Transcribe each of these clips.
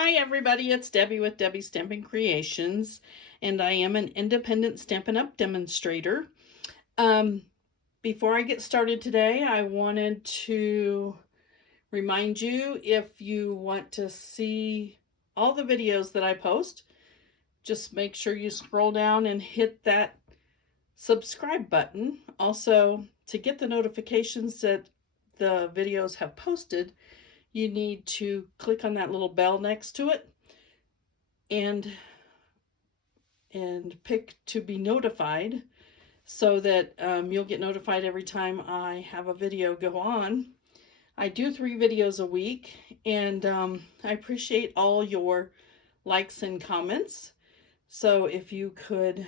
Hi everybody, it's Debbie with Debbie Stampin' Creations, and I am an independent Stampin' Up! Demonstrator. Um, Before I get started today, I wanted to remind you, if you want to see all the videos that I post, just make sure you scroll down and hit that subscribe button. Also, to get the notifications that the videos have posted, you need to click on that little bell next to it and pick to be notified, so that you'll get notified every time I have a video go on. I do 3 videos a week, and I appreciate all your likes and comments. So if you could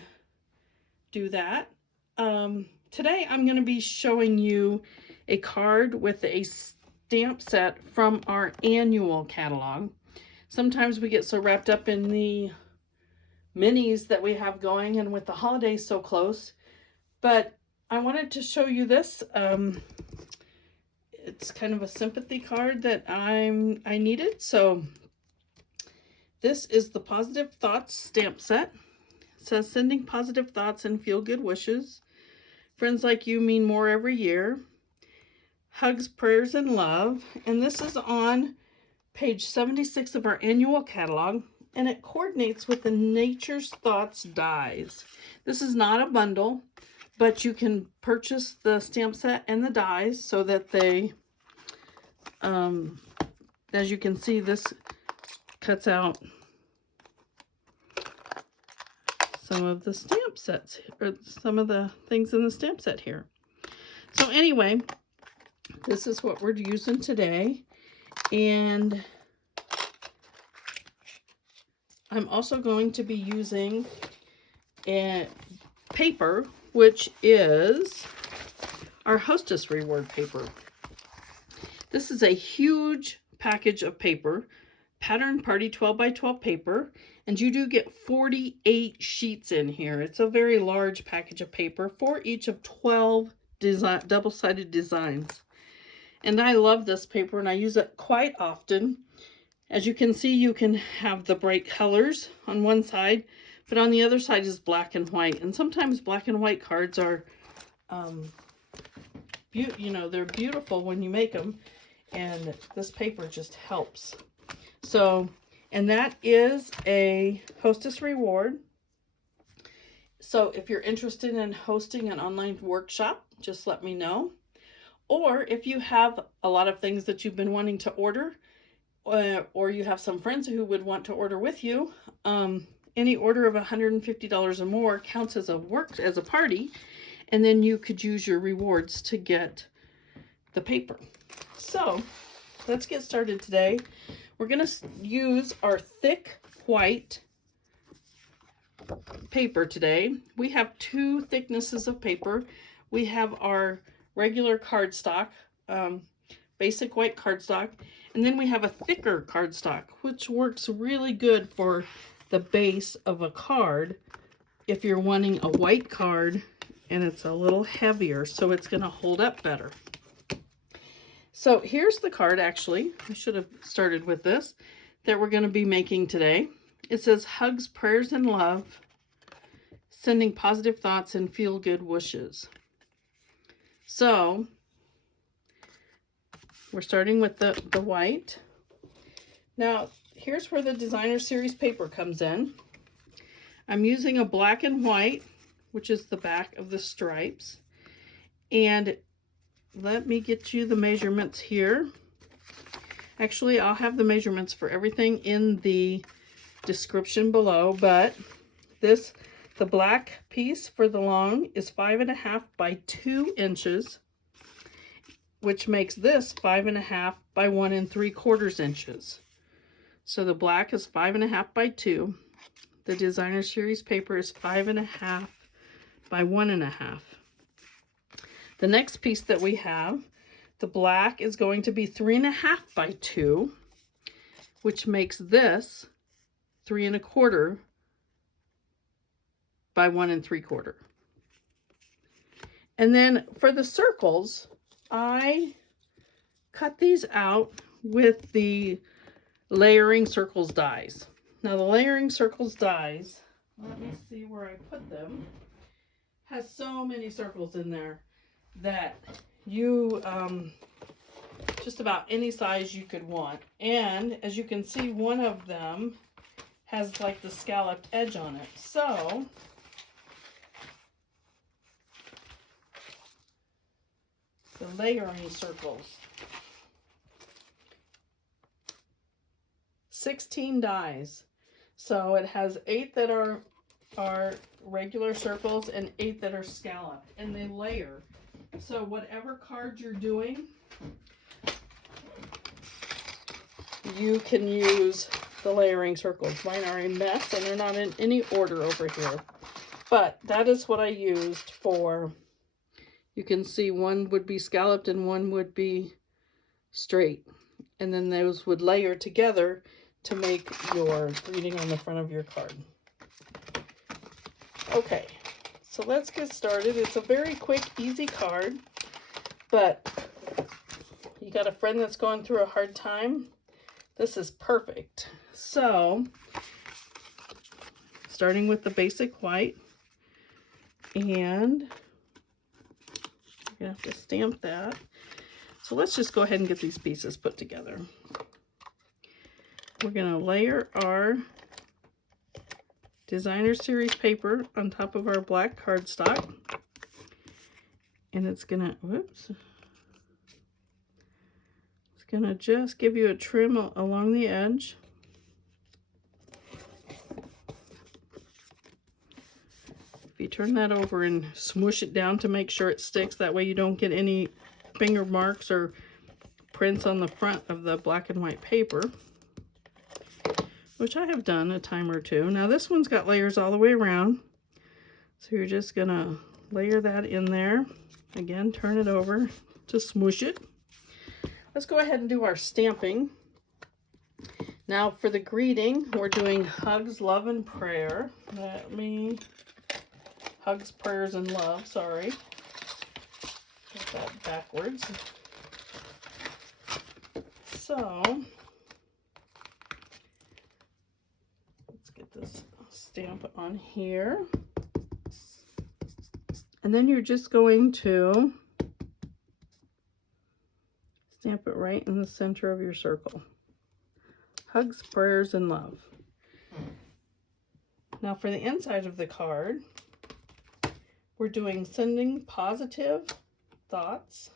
do that. Today I'm going to be showing you a card with a stamp set from our annual catalog. Sometimes we get so wrapped up in the minis that we have going, and with the holidays so close, but I wanted to show you this. It's kind of a sympathy card that I needed. So this is the Positive Thoughts stamp set. It says, sending positive thoughts and feel good wishes. Friends like you mean more every year. Hugs, prayers, and love. And this is on page 76 of our annual catalog, and it coordinates with the Nature's Thoughts dies. This is not a bundle, but you can purchase the stamp set and the dies so that they, as you can see, this cuts out some of the stamp sets, or some of the things in the stamp set here. So anyway, this is what we're using today. And I'm also going to be using a paper, which is our Hostess Reward paper. This is a huge package of paper, Pattern Party 12 by 12 paper, and you do get 48 sheets in here. It's a very large package of paper for each of 12 double-sided designs. And I love this paper, and I use it quite often. As you can see, you can have the bright colors on one side, but on the other side is black and white. And sometimes black and white cards are, they're beautiful when you make them. And this paper just helps. So, and that is a Hostess Reward. So if you're interested in hosting an online workshop, just let me know. Or if you have a lot of things that you've been wanting to order, or you have some friends who would want to order with you, any order of $150 or more counts as a party, and then you could use your rewards to get the paper. So let's get started today. We're going to use our thick white paper today. We have 2 thicknesses of paper. We have our regular cardstock, basic white cardstock, and then we have a thicker cardstock, which works really good for the base of a card if you're wanting a white card and it's a little heavier, so it's going to hold up better. So here's the card, actually. I should have started with this, that we're going to be making today. It says, hugs, prayers, and love, sending positive thoughts and feel good wishes. So we're starting with the white. Now, here's where the designer series paper comes in. I'm using a black and white, which is the back of the stripes. And let me get you the measurements here. Actually, I'll have the measurements for everything in the description below, but the black piece for the long is 5.5 by 2 inches, which makes this 5.5 by 1 3/4 inches. So the black is 5.5 by 2. The designer series paper is 5.5 by 1.5. The next piece that we have, the black, is going to be 3.5 by 2, which makes this 3.25 by 1 3/4. And then for the circles, I cut these out with the layering circles dies. Now the layering circles dies, let me see where I put them, has so many circles in there that you, just about any size you could want. And as you can see, one of them has like the scalloped edge on it. So the layering circles, 16 dies. So it has 8 that are regular circles and 8 that are scalloped, and they layer. So whatever card you're doing, you can use the layering circles. Mine are a mess and they're not in any order over here. But that is what I used for, you can see one would be scalloped and one would be straight. And then those would layer together to make your greeting on the front of your card. Okay, so let's get started. It's a very quick, easy card, but you got a friend that's going through a hard time, this is perfect. So, starting with the basic white, and you're gonna have to stamp that. So let's just go ahead and get these pieces put together. We're gonna layer our designer series paper on top of our black cardstock, and it's gonna, whoops, it's gonna just give you a trim along the edge. If you turn that over and smoosh it down to make sure it sticks, that way you don't get any finger marks or prints on the front of the black and white paper, which I have done a time or two. Now this one's got layers all the way around, so you're just gonna layer that in there. Again, turn it over to smoosh it. Let's go ahead and do our stamping. Now for the greeting, we're doing hugs, love, and prayer. Hugs, prayers, and love, sorry. Got that backwards. So, let's get this stamp on here. And then you're just going to stamp it right in the center of your circle. Hugs, prayers, and love. Now for the inside of the card, we're doing sending positive thoughts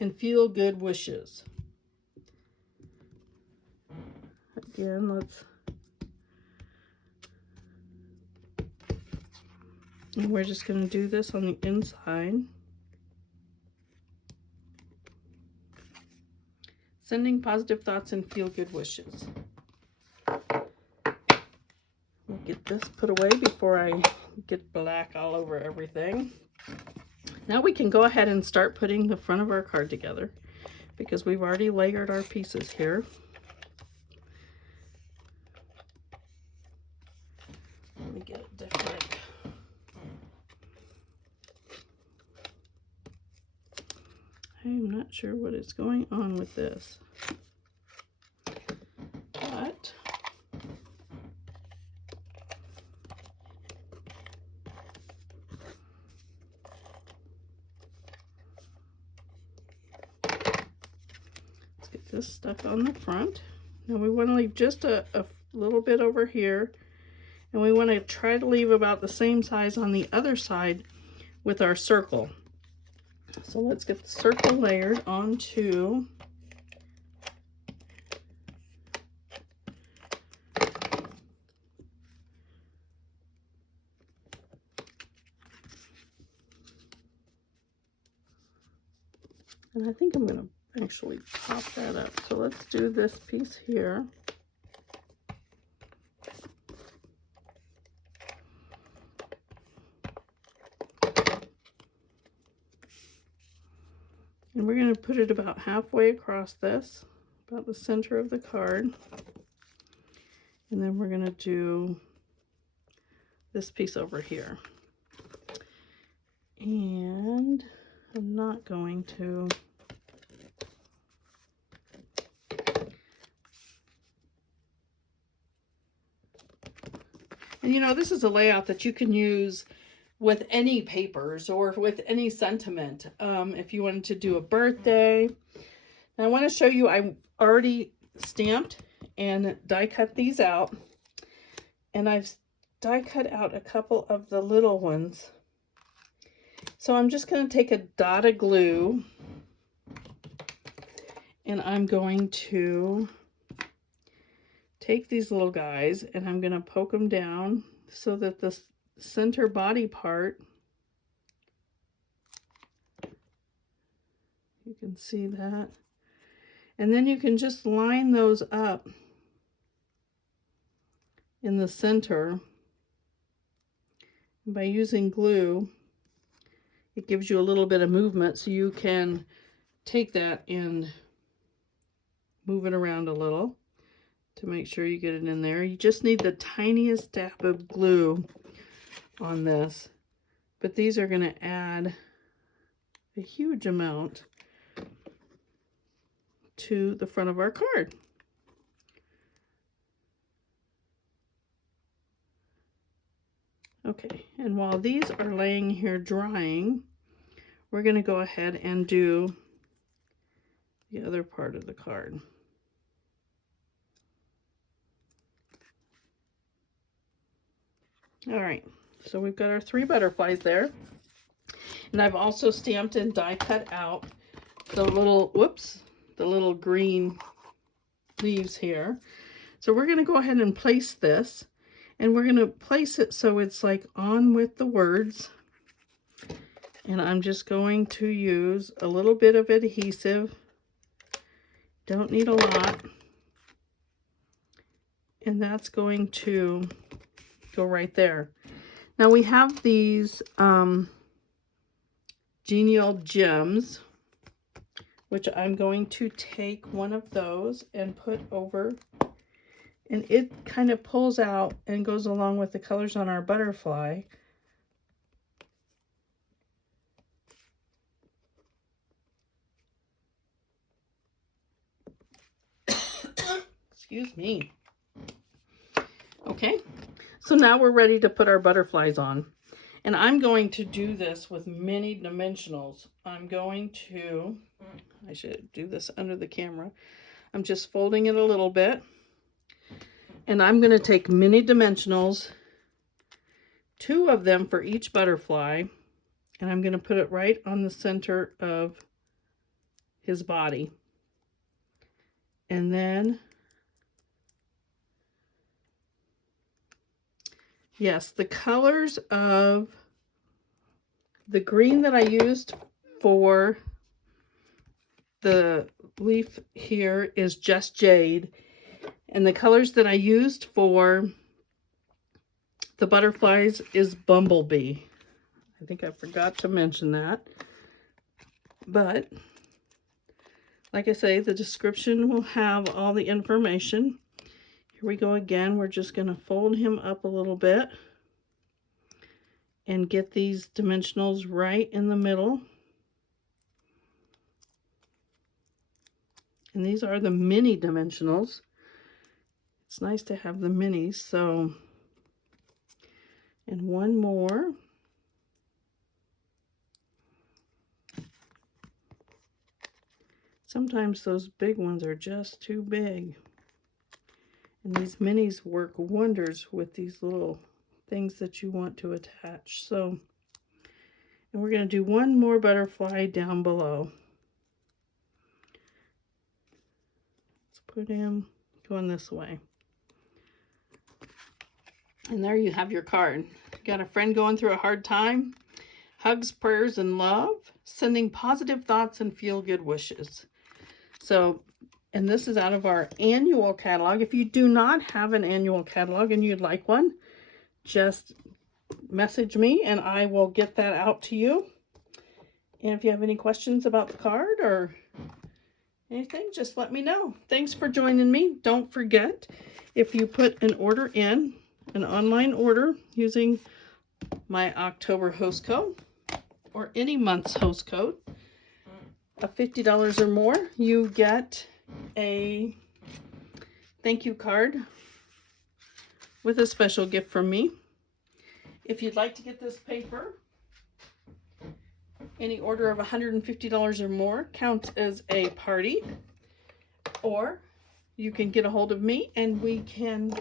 and feel good wishes. Again, and we're just going to do this on the inside. Sending positive thoughts and feel good wishes. We'll get this put away before I get black all over everything. Now we can go ahead and start putting the front of our card together because we've already layered our pieces here. Let me get it different. I'm not sure what is going on with this, but let's get this stuck on the front. Now we want to leave just a little bit over here, and we want to try to leave about the same size on the other side with our circle. So let's get the circle layered onto and I think I'm going to actually pop that up. So let's do this piece here. And we're going to put it about halfway across this, about the center of the card. And then we're going to do this piece over here. And I'm not going to And you know, this is a layout that you can use with any papers or with any sentiment. If you wanted to do a birthday. And I want to show you, I already stamped and die cut these out. And I've die cut out a couple of the little ones. So I'm just going to take a dot of glue and I'm going to take these little guys and I'm going to poke them down so that the center body part, you can see that. And then you can just line those up in the center. By using glue, it gives you a little bit of movement, so you can take that and move it around a little to make sure you get it in there. You just need the tiniest dab of glue on this, but these are going to add a huge amount to the front of our card. Okay, and while these are laying here drying, we're going to go ahead and do the other part of the card. All right, so we've got our 3 butterflies there. And I've also stamped and die cut out the little, whoops, the little green leaves here. So we're going to go ahead and place this. And we're going to place it so it's like on with the words. And I'm just going to use a little bit of adhesive. Don't need a lot. And that's going to go right there. Now we have these genial gems, which I'm going to take one of those and put over. And it kind of pulls out and goes along with the colors on our butterfly. Excuse me. Okay, so now we're ready to put our butterflies on. And I'm going to do this with mini dimensionals. I'm going to, I should do this under the camera. I'm just folding it a little bit. And I'm going to take mini dimensionals, 2 of them for each butterfly, and I'm going to put it right on the center of his body. And then, yes, the colors of the green that I used for the leaf here is just jade. And the colors that I used for the butterflies is bumblebee. I think I forgot to mention that. But, like I say, the description will have all the information. Here we go again. We're just going to fold him up a little bit and get these dimensionals right in the middle. And these are the mini dimensionals. It's nice to have the minis, so, and one more. Sometimes those big ones are just too big. And these minis work wonders with these little things that you want to attach. So, and we're going to do one more butterfly down below. Let's put him going this way. And there you have your card. Got a friend going through a hard time? Hugs, prayers, and love. Sending positive thoughts and feel-good wishes. So, and this is out of our annual catalog. If you do not have an annual catalog and you'd like one, just message me and I will get that out to you. And if you have any questions about the card or anything, just let me know. Thanks for joining me. Don't forget, if you put an order in, an online order using my October host code or any month's host code of $50 or more, you get a thank you card with a special gift from me. If you'd like to get this paper, any order of $150 or more counts as a party, or you can get a hold of me and we can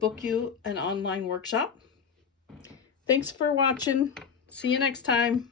book you an online workshop. Thanks for watching. See you next time.